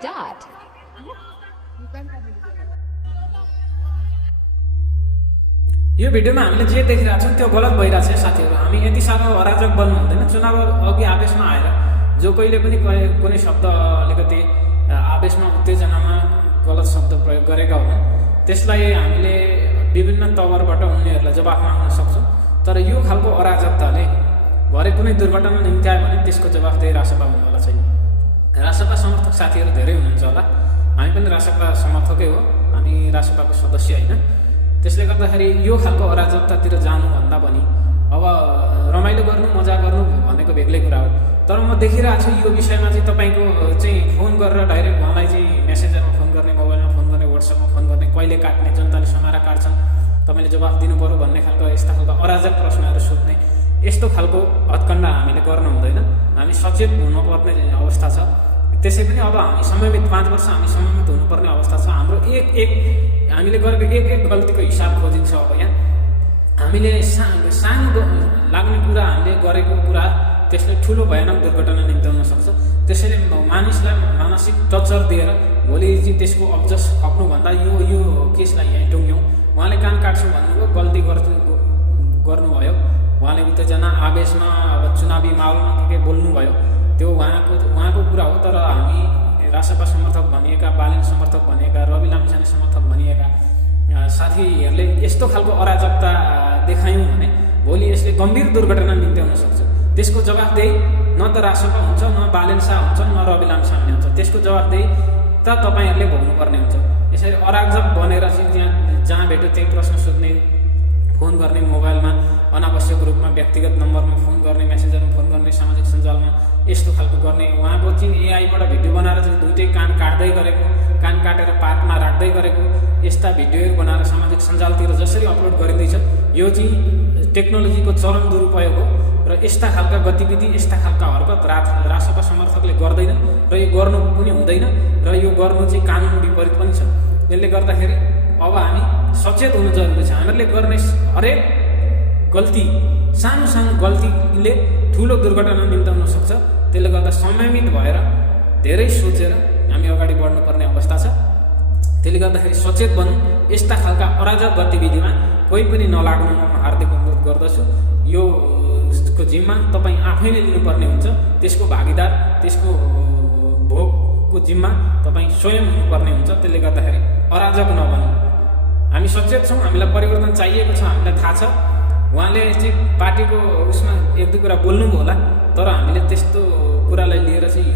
dot. यो भिडियोमा हामीले जे देखिरहेको छौँ त्यो गलत भइरहेको छ साथीहरू। हामी यति साह्रो अराजक बन्नु हुँदैन। चुनाव अघि आवेशमा आएर जो कहिले पनि कुनै शब्द अलिकति आवेशमा उत्तेजनामा गलत शब्द प्रयोग गरेका हुन् त्यसलाई हामीले विभिन्न तवरबाट उनीहरूलाई जवाफ माग्न सक्छौँ। तर यो खालको अराजकताले भरे कुनै दुर्घटना निम्त्यायो भने त्यसको जवाफदेही रासपा हुनेवाला छैन। रासपा समर्थक साथीहरू धेरै हुनुहुन्छ होला। हामी पनि रासपा समर्थकै हो, हामी रासपाको सदस्य होइन। त्यसले गर्दाखेरि यो खालको अराजकतातिर जानुभन्दा पनि अब रमाइलो गर्नु मजा गर्नु भनेको बेग्लै कुरा हो। तर म देखिरहेको छु यो विषयमा चाहिँ तपाईँको चाहिँ फोन गरेर डाइरेक्ट उहाँलाई चाहिँ मेसेन्जरमा फोन गर्ने, मोबाइलमा फोन गर्ने, वाट्सएपमा फोन गर्ने, कहिले काट्ने, जनताले समारा काट्छन्, तपाईँले जवाफ दिनु पऱ्यो भन्ने खालको यस्ता खालको अराजक प्रश्नहरू सोध्ने यस्तो खालको हत्कण्डा हामीले गर्नु हुँदैन। हामी सचेत हुनुपर्ने अवस्था छ। त्यसै पनि अब हामी समयमित 5 वर्ष हामी समयमित हुनुपर्ने अवस्था छ। हाम्रो हामीले गरेको एक गल्तीको हिसाब खोजिन्छ। अब यहाँ हामीले सानो लाग्ने कुरा, हामीले गरेको कुरा त्यसले ठुलो भयानक दुर्घटना निम्त्याउन सक्छ। त्यसैले मानिसलाई मानसिक टर्चर दिएर भोलि चाहिँ त्यसको अब्जस खप्नुभन्दा यो केसलाई यहीँ टुङ्ग्यौँ। उहाँले कान काट्छु भन्नुभयो, गल्ती गर्नुभयो। उहाँले उत्तेजना आवेशमा अब चुनावी माहौलमा के बोल्नुभयो, त्यो उहाँको कुरा हो। तर हामी रासपा समर्थक भनिएका, बालेन समर्थक भनिएका, रवि लामिछाने समर्थक भनिएका साथीहरूले यस्तो खालको अराजकता देखायौँ भने भोलि यसले गम्भीर दुर्घटना निम्त्याउन सक्छ। त्यसको जवाफदेही न त रासपा हुन्छ, न बालेन शाह हुन्छ, न रवि लामिछाने हुन्छ। त्यसको जवाफदेही त तपाईँहरूले भोग्नुपर्ने हुन्छ। यसरी अराजक बनेर चाहिँ जहाँ भेट्यो त्यही प्रश्न सोध्ने, फोन गर्ने, मोबाइलमा अनावश्यक रूपमा व्यक्तिगत नम्बरमा फोन गर्ने, मेसेन्जरमा फोन गर्ने, सामाजिक सञ्जालमा यस्तो खालको गर्ने, उहाँको चाहिँ एआईबाट भिडियो बनाएर चाहिँ दुइटै कान काट्दै गरेको, कान काटेर पातमा राख्दै गरेको यस्ता भिडियोहरू बनाएर सामाजिक सञ्जालतिर जसरी अपलोड गरिँदैछ यो चाहिँ टेक्नोलोजीको चरम दुरुपयोग हो। र यस्ता खालका गतिविधि, यस्ता खालका हरकत रासपा समर्थकले गर्दैन र यो गर्नु पनि हुँदैन र यो गर्नु चाहिँ कानुन विपरीत पनि छ। यसले गर्दाखेरि अब हामी सचेत हुनु जरुरी छ। हामीहरूले गर्ने हरेक गल्ती, सानो सानो गल्तीले ठुलो दुर्घटना निम्त्याउन सक्छ। त्यसले गर्दा संयमित भएर धेरै सोचेर हामी अगाडि बढ्नुपर्ने अवस्था छ। त्यसले गर्दाखेरि सचेत बनौँ। यस्ता खालका अराजक गतिविधिमा कोही पनि नलाग्नु म हार्दिक अनुरोध गर्दछु। यसको जिम्मा तपाईँ आफैले लिनुपर्ने हुन्छ। त्यसको भागीदार, त्यसको भोगको जिम्मा तपाईँ स्वयं हुनुपर्ने हुन्छ। त्यसले गर्दाखेरि अराजक नबनौँ। हामी सचेत छौँ, हामीलाई परिवर्तन चाहिएको छ, हामीलाई थाहा छ। उहाँले चाहिँ पार्टीको उसमा 1-2 कुरा बोल्नुभयो होला, तर हामीले त्यस्तो कुरालाई लिएर चाहिँ